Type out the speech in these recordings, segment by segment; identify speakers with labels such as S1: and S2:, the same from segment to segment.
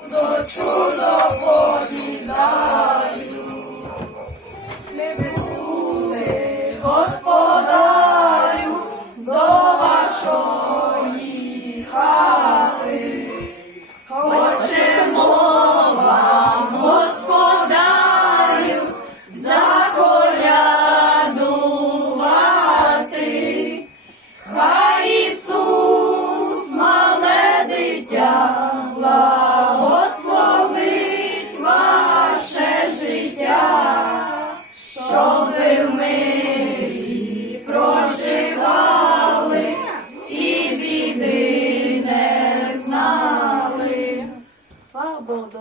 S1: Господарю,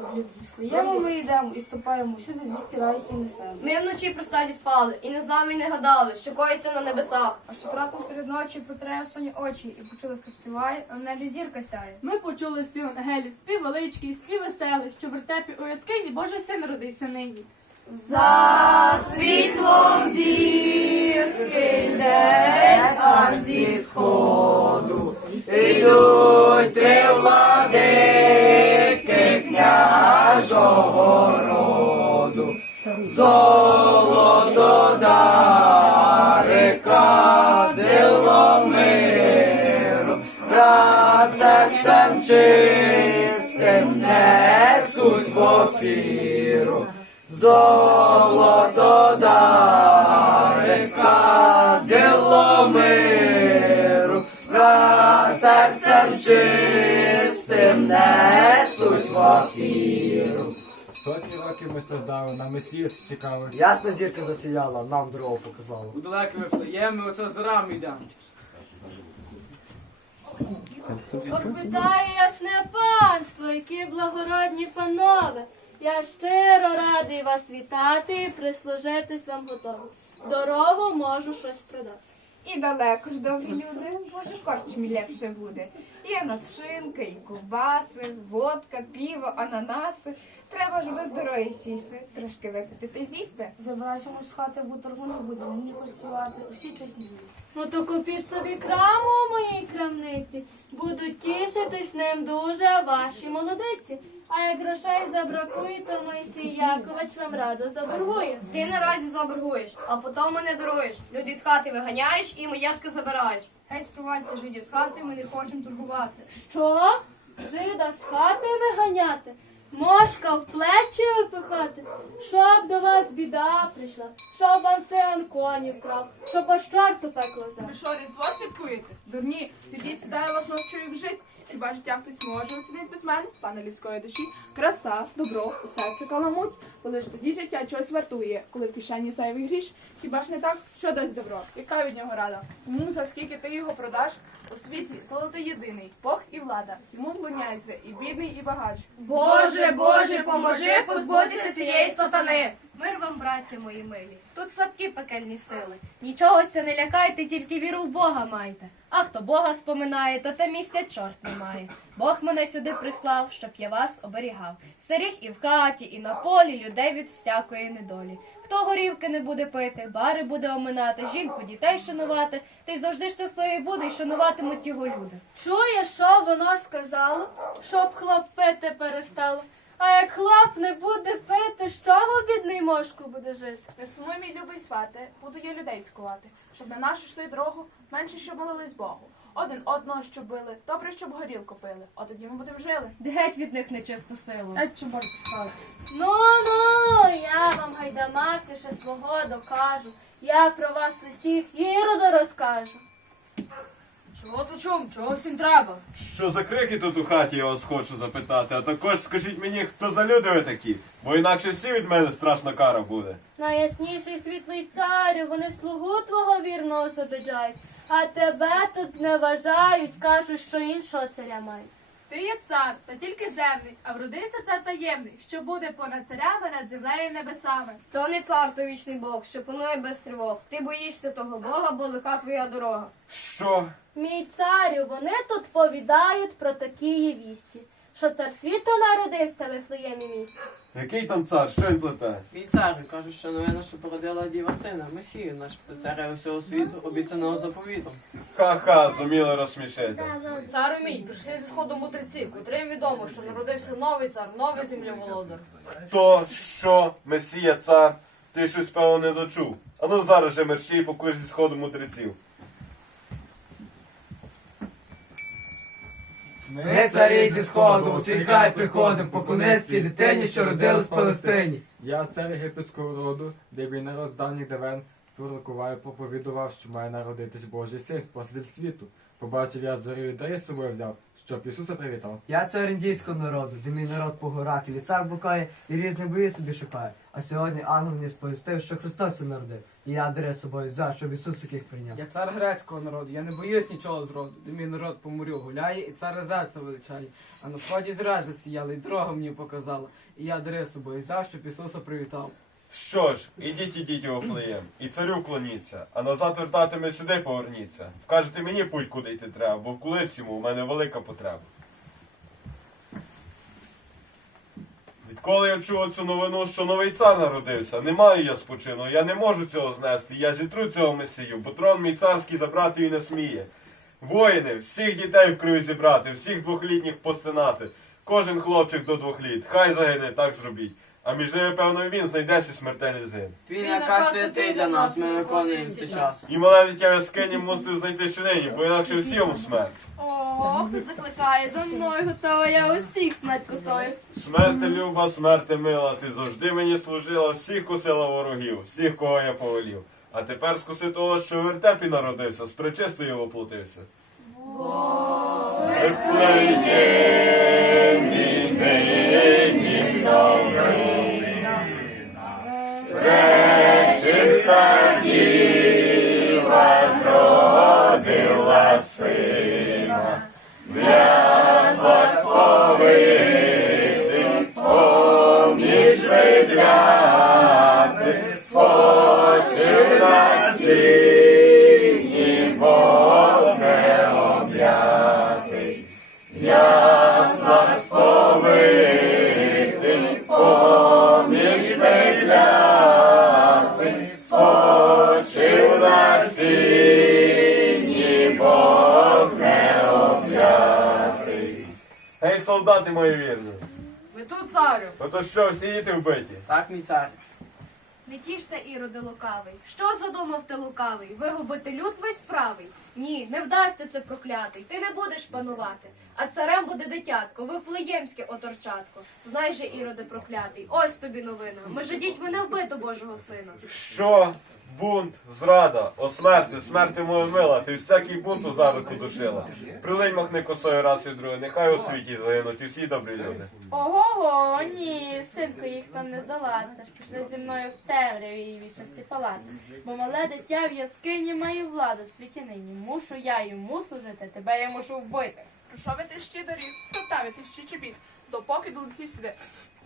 S2: Богу, добрі ми йдемо і ступаємо всюди, звідки райся несемо.
S1: Ми вночі при стаді спали, і не знали, і не гадали, що коїться на небесах.
S3: А що трапив серед ночі, соні очі, і почули, хто співає, а в небі зірка сяє.
S4: Ми почули спів ангелів, спів величкий, спів веселий, що в вертепі у яскині Божий син родився нині.
S1: За світлом зірки десь аж зі сходу ідуть три владики княжого роду. Золото дарика дило миру, та серцем чистим несуть в офіру. Золото дарика дило миру, та серцем чистим несуть в.
S5: Сотні років ми страждали, на месію чекали.
S6: Ясна зірка засіяла, нам дорогу показала.
S7: У далекий Вифлеєм ми оце з дарами йдемо.
S4: Вітаю ясне панство, які благородні панове. Я щиро радий вас вітати і прислужитись вам готовий. Дорогу можу щось продати.
S8: І далеко ж добрі люди, може в корчмі лепше буде. Є в нас шинка, і ковбаси, водка, піво, ананаси. Треба ж без дороги сісти, трошки випити та з'їсти.
S2: Забирайся ми з хати, бо торгу не буде, нині працювати, усі чесні.
S4: Ну то купіть собі краму у моїй крамниці. Будуть тішитись ним дуже ваші молодиці. А як грошей забракує, то Мойсій Якович вам радо заборгує.
S1: Ти наразі заборгуєш, а потім мене даруєш. Люди з хати виганяєш і маєтки забираєш.
S3: Геть спровадьте жидів з хати, ми не хочемо торгувати.
S4: Що? Жида з хати виганяти? Мошка в плечі випихати? Щоб до вас біда прийшла, щоб вам циган коні вкрав, щоб аж чорту пекло взяв.
S9: Ви що, Різдво святкуєте? Дурні, підіть сюди, вас навчу, як жити. Хіба життя хтось може оцінити без мене, пане людської душі? Краса, добро, у це каламуть, бо лиш тоді життя чогось вартує, коли в кишені зайвий гріш. Хіба ж не так? Що дасть добро? Яка від нього рада? Йому за скільки ти його продаш? У світі золотий єдиний, Бог і влада. Йому вклоняється і бідний, і багач.
S1: Боже, Боже, поможи позбутися цієї сатани.
S3: Мир вам, браття мої милі. Тут слабкі пекельні сили. Нічогося не лякайте, тільки віру в Бога майте.
S1: А хто Бога споминає, то те місця чорт не має. Бог мене сюди прислав, щоб я вас оберігав. Старих і в хаті, і на полі, людей від всякої недолі. Хто горівки не буде пити, бари буде оминати, жінку, дітей шанувати, та й завжди щасливий буде, і шануватимуть його люди.
S4: Чує, що воно сказало, щоб хлоп пити перестало. А як хлоп не буде пити, з чого бідний мошку буде жити?
S9: Не сумуй, мій любий свате, буду я людей скувати, щоб на нашу йшли дорогу, менше щоб молились Богу. Один одного щоб били, добре, щоб горілку пили. От тоді ми будемо жили.
S1: Де геть від них нечисту силу.
S2: Геть чубарки стали.
S4: Ну ну, я вам гайдамаки ще свого докажу. Я про вас усіх іроду розкажу.
S3: Чого то чум? Чого всім треба?
S10: Що за крики тут у хаті, я вас хочу запитати. А також скажіть мені, хто за люди ви такі, бо інакше всі від мене страшна кара буде.
S4: Найясніший світлий царю, вони слугу твого вірного забіджають, а тебе тут зневажають, кажуть, що іншого царя мають.
S9: Ти є цар, та тільки земний, а вродився цар таємний, що буде понад царями над землею і небесами.
S1: То не цар, то вічний Бог, що панує без тривог. Ти боїшся того Бога, бо лиха твоя дорога.
S10: Що?
S4: Мій царю, вони тут повідають про такі вісті. що цар світу народився в Вифлеємі місті.
S10: Який там цар? Що він плете?
S7: Мій цар каже, що новина, що породила діва сина, Месію, наш царя усього світу, обіцяного заповітом.
S10: Ха-ха, зуміли розсмішити.
S2: Царю мій, прийшли зі сходу мудреці, котрим відомо, що народився новий цар, новий землеволодар.
S10: Хто, що, месія, цар? Ти щось певно не дочув. А ну зараз же мерщій поклич зі сходу мудреців.
S11: Ми царі зі сходу, у твій край приходимо, поклонись цій дитині, що родилась в Палестині.
S5: Я цар єгипетського роду, де мій народ давніх давен пророкував проповідував, що має народитись Божий син, спаситель світу. Побачив я зорю і дари собою взяв, щоб Ісуса привітав.
S6: Я цар індійського народу, де мій народ по горах і лісах блукає і різні бої собі шукає. А сьогодні ангел мені сповістив, що Христос це народив. І я дари з собою взяв, щоб Ісус яких прийняв.
S7: Я цар грецького народу, я не боюсь нічого зроду, де мій народ по морю гуляє, і цар Резеса величає. А на сході зря засіяли, і дорогу мені показала. І я дари з собою взяв, щоб Ісуса привітав.
S10: Що ж, ідіть, ідіть у Офлеєм, і царю клоніться, а назад вертатиме сюди поверніться. Вкажете мені путь, куди йти треба, бо в кулицьому у мене велика потреба. Відколи я чув цю новину, що новий цар народився, не маю я спочину, я не можу цього знести, я зітру цього месію, бо трон мій царський забрати і не сміє. Воїни, всіх дітей в краю зібрати, всіх двохлітніх постинати, кожен хлопчик до двох літ, хай загине, так зробіть. А між ними, певно, він знайдеться смертельний зин.
S7: Твій наказ святий для нас, ми виконуємо цей час.
S10: І мале дитя в яскині мусив знайти щонині, бо інакше всім смерть.
S4: О, хто закликає за мною, готова я усіх снать косою.
S10: Смерти люба, смерти мила, ти завжди мені служила, всіх косила ворогів, всіх, кого я повелів. А тепер скуси того, що в вертепі народився, з причистою воплотився. Гей,
S2: царю.
S10: ото що, всі діти вбиті?
S7: Так, мій цар.
S1: Не тішся, іроди лукавий. Що задумав ти лукавий? Вигубити люд весь правий? Ні, не вдасться це проклятий. Ти не будеш панувати. А царем буде дитятко, вифлеємське оторчатко. Знай же, іроди проклятий, ось тобі новина. Межи дітьми не вбито Божого сина.
S10: Що? Бунт, зрада, о смерти, моя мила, ти всякий бунт у зароку душила. Прилинь махни косою раз і друге, нехай у світі загинуть усі добрі люди.
S4: Ого, ні, синку, їх там не залатиш. Пішли зі мною в темряві і вічності палати. Бо мале дитя в яскині має владу світі нині. Мушу я йому служити, тебе я мушу вбити.
S9: Що ви ти ще доріг? Стоптаві ти ще чобіт. Допоки долетів сюди.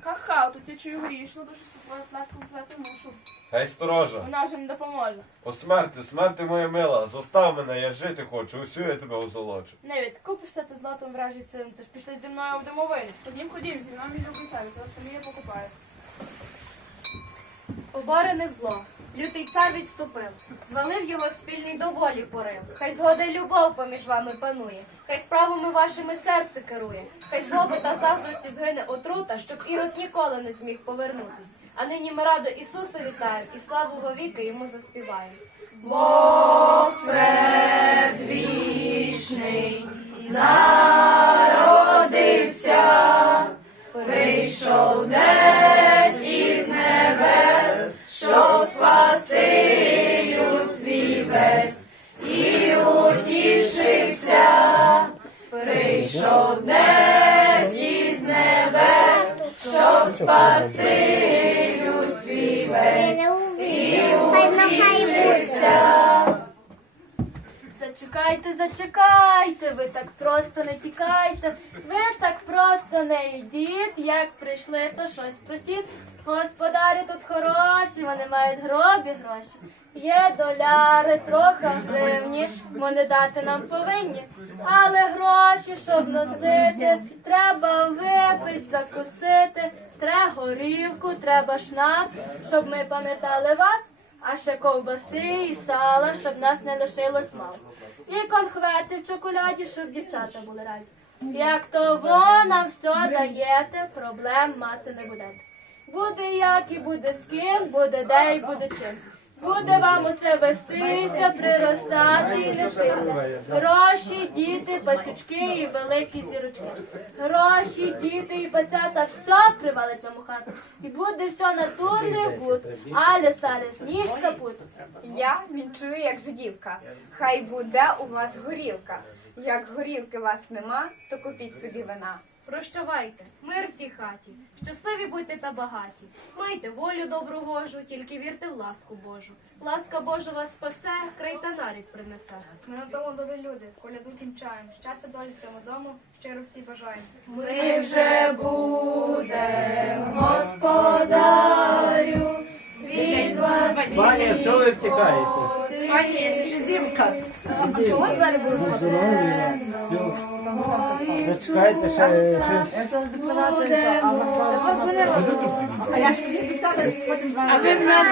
S9: Ха-ха, тут я чую грішну дуже свою платку взяти мушу.
S10: Гей, сторожа,
S4: Вона вже не допоможе.
S10: о смерти, смерти моя мила, зостав мене, я жити хочу, усю я тебе озолочу.
S4: Не відкупишся ти златом вражий син, тож пішли зі мною в домовину.
S9: Ходім, ходім, зі мною мій любий цар, то фамілія покупає.
S1: Поборене зло. Лютий цар відступив, звалив його спільний доволі порив. Хай згода й любов поміж вами панує, хай справами вашими серце керує, хай злоби та заздрості згине отрута, щоб ірод ніколи не зміг повернутись. А нині ми радо Ісуса вітаємо і славу віки йому заспіваємо. Бог предвічний народився, прийшов десь
S4: Зачекайте, зачекайте, ви так просто не тікайте, ви так просто не йдіть, як прийшли, то щось просіть. Господарі тут хороші, вони мають гробі гроші. Є доляри, трохи гривні, вони дати нам повинні. Але гроші, щоб носити, треба випить, закусити, треба горівку, треба шнапс, щоб ми пам'ятали вас, а ще ковбаси і сала, щоб нас не лишилось мало. І конхвети в чоколаді, щоб дівчата були раді. Як то вона все даєте, проблем мати не будете. Буде як і буде з ким, буде де і буде чим. Буде вам усе вестися, приростати і нестися. Гроші, діти, пацючки і великі зірочки. Гроші, діти і пацята все привалить нам у хату. І буде все натурний гуд. Але саре сніг капут.
S8: Я вінчую, як жидівка. Хай буде у вас горілка. Як горілки вас нема, то купіть собі вина.
S3: Прощавайте, мир в цій хаті, щасливі будьте та багаті. Майте волю добру тільки вірте в ласку Божу. Ласка Божа вас спасе, край та нарід принесе.
S1: Ми на тому добрі люди, коляду кінчаємо. Щастя долі цьому дому, щиро всі бажаємо.
S4: Ми вже будем, господарю, від вас
S11: Пані, що ви втікаєте?
S8: Пані Жидівка,
S4: чого двері будуть?
S11: Чекайте, ще, ще,
S8: а ви в нас